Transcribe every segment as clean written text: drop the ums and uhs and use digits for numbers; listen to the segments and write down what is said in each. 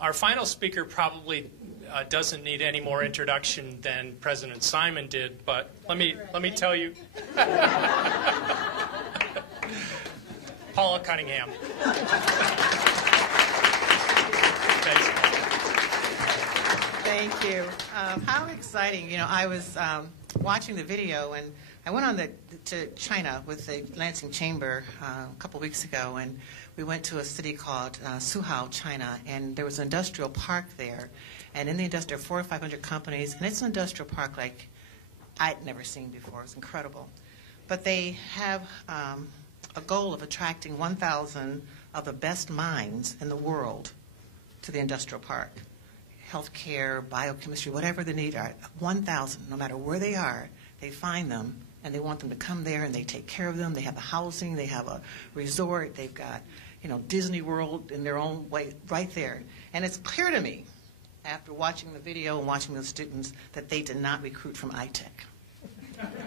Our final speaker probably doesn't need any more introduction than President Simon did, but let me tell you, Paula Cunningham. Thank you. How exciting! You know, I was watching the video, and I went on to China with the Lansing Chamber a couple weeks ago, and we went to a city called Suzhou, China, and there was an industrial park there, and in the industrial, 400 or 500 companies, and it's an industrial park like I'd never seen before. It's incredible. But they have a goal of attracting 1,000 of the best minds in the world to the industrial park. Healthcare, biochemistry, whatever the need are, 1,000, no matter where they are, they find them, and they want them to come there, and they take care of them. They have the housing, they have a resort, they've got, you know, Disney World in their own way right there. And it's clear to me, after watching the video and watching the students, that they did not recruit from ITEC.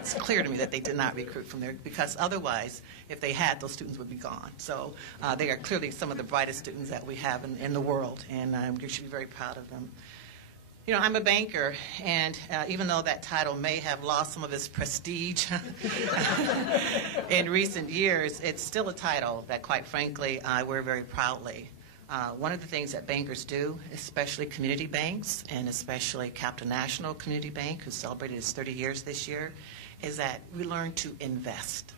It's clear to me that they did not recruit from there, because otherwise, if they had, those students would be gone. So they are clearly some of the brightest students that we have in the world, and you should be very proud of them. You know, I'm a banker, and even though that title may have lost some of its prestige in recent years, it's still a title that, quite frankly, I wear very proudly. One of the things that bankers do, especially community banks, and especially Capital National Community Bank, who celebrated its 30 years this year, is that we learn to invest.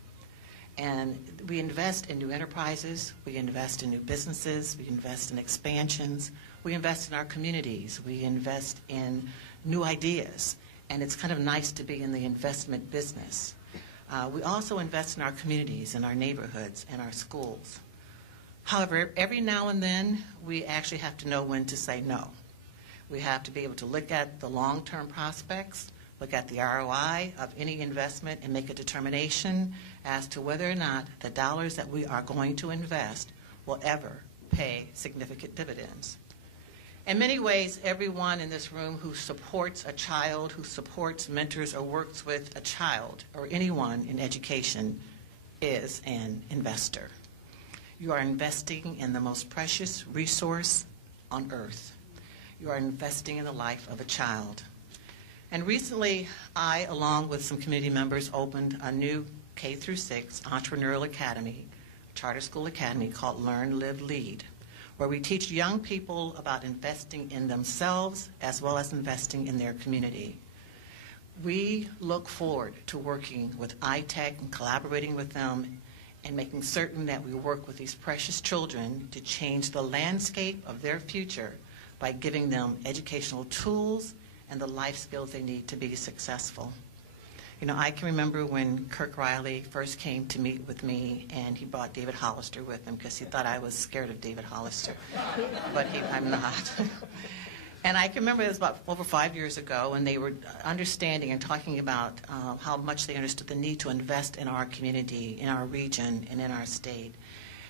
And we invest in new enterprises, we invest in new businesses, we invest in expansions, we invest in our communities, we invest in new ideas, and it's kind of nice to be in the investment business. We also invest in our communities, in our neighborhoods, and our schools. However, every now and then, we actually have to know when to say no. We have to be able to look at the long-term prospects, look at the ROI of any investment, and make a determination as to whether or not the dollars that we are going to invest will ever pay significant dividends. In many ways, everyone in this room who supports a child, who supports, mentors, or works with a child, or anyone in education, is an investor. You are investing in the most precious resource on earth. You are investing in the life of a child. And recently, I, along with some community members, opened a new K-6 entrepreneurial academy, charter school academy called Learn, Live, Lead, where we teach young people about investing in themselves as well as investing in their community. We look forward to working with ITEC and collaborating with them and making certain that we work with these precious children to change the landscape of their future by giving them educational tools and the life skills they need to be successful. You know, I can remember when Kirk Riley first came to meet with me, and he brought David Hollister with him because he thought I was scared of David Hollister, but I'm not. And I can remember it was about over 5 years ago, and they were understanding and talking about how much they understood the need to invest in our community, in our region, and in our state.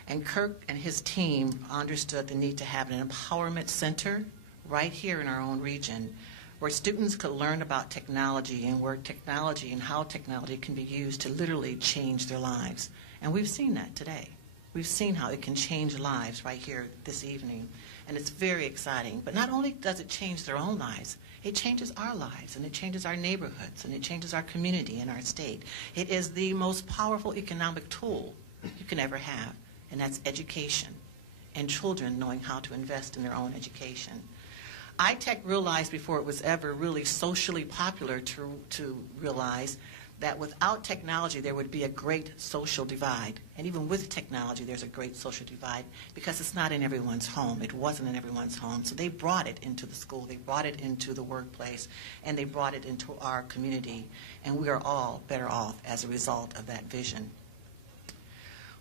And Kirk and his team understood the need to have an empowerment center right here in our own region, where students could learn about technology and where technology and how technology can be used to literally change their lives. And we've seen that today. We've seen how it can change lives right here this evening. And it's very exciting. But not only does it change their own lives, it changes our lives, and it changes our neighborhoods, and it changes our community and our state. It is the most powerful economic tool you can ever have, and that's education, and children knowing how to invest in their own education. ITEC realized before it was ever really socially popular to realize that without technology there would be a great social divide. And even with technology there's a great social divide because it's not in everyone's home. It wasn't in everyone's home. So they brought it into the school, they brought it into the workplace, and they brought it into our community. And we are all better off as a result of that vision.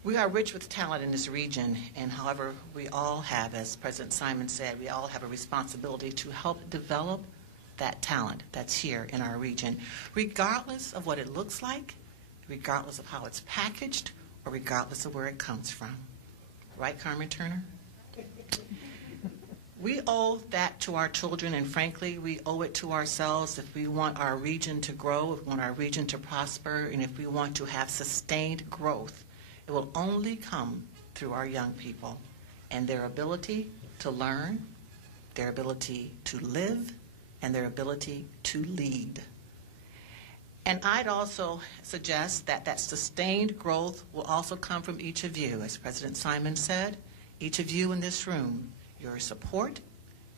We are rich with talent in this region, and however, we all have, as President Simon said, we all have a responsibility to help develop that talent that's here in our region, regardless of what it looks like, regardless of how it's packaged, or regardless of where it comes from. Right, Carmen Turner? We owe that to our children, and frankly, we owe it to ourselves if we want our region to grow, if we want our region to prosper, and if we want to have sustained growth. It will only come through our young people and their ability to learn, their ability to live, and their ability to lead. And I'd also suggest that that sustained growth will also come from each of you. As President Simon said, each of you in this room, your support,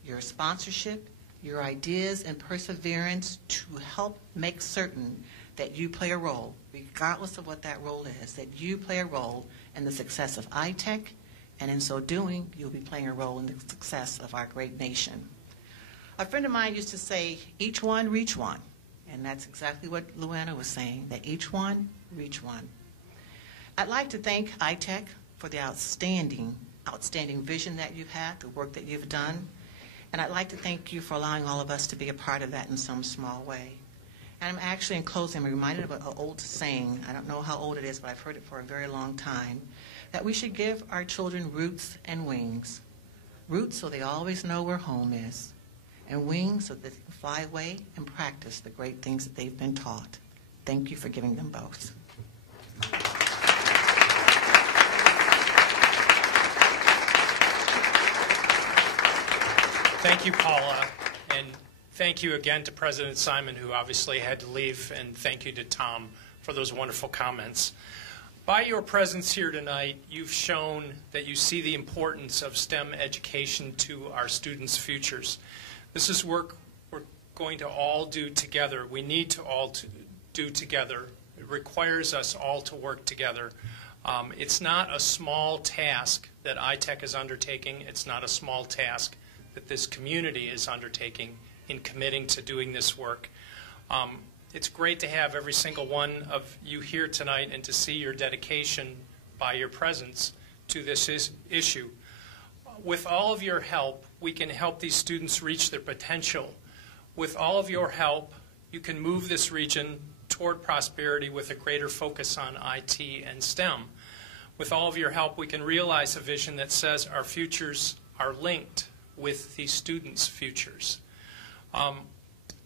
your sponsorship, your ideas and perseverance to help make certain that you play a role, regardless of what that role is, that you play a role in the success of ITEC, and in so doing, you'll be playing a role in the success of our great nation. A friend of mine used to say, each one, reach one. And that's exactly what Luana was saying, that each one, reach one. I'd like to thank ITEC for the outstanding vision that you've had, the work that you've done. And I'd like to thank you for allowing all of us to be a part of that in some small way. And I'm actually, in closing, I'm reminded of an old saying. I don't know how old it is, but I've heard it for a very long time, that we should give our children roots and wings. Roots so they always know where home is, and wings so that they can fly away and practice the great things that they've been taught. Thank you for giving them both. Thank you, Paula, and thank you again to President Simon, who obviously had to leave, and thank you to Tom for those wonderful comments. By your presence here tonight, you've shown that you see the importance of STEM education to our students' futures. This is work we're going to all do together. We need to all do together. It requires us all to work together. It's not a small task that ITEC is undertaking. It's not a small task that this community is undertaking in committing to doing this work. It's great to have every single one of you here tonight and to see your dedication by your presence to this issue. With all of your help, we can help these students reach their potential. With all of your help, you can move this region toward prosperity with a greater focus on IT and STEM. With all of your help, we can realize a vision that says our futures are linked with these students' futures.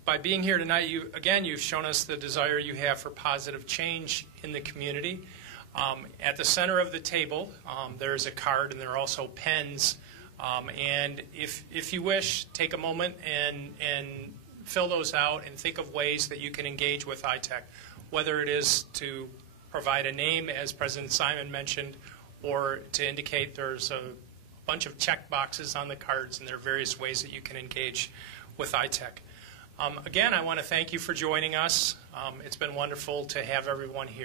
By being here tonight, you've shown us the desire you have for positive change in the community. At the center of the table, there is a card, and there are also pens. And if you wish, take a moment and fill those out and think of ways that you can engage with ITEC, whether it is to provide a name, as President Simon mentioned, or to indicate there's a bunch of check boxes on the cards, and there are various ways that you can engage with ITEC. Again, I want to thank you for joining us. It's been wonderful to have everyone here.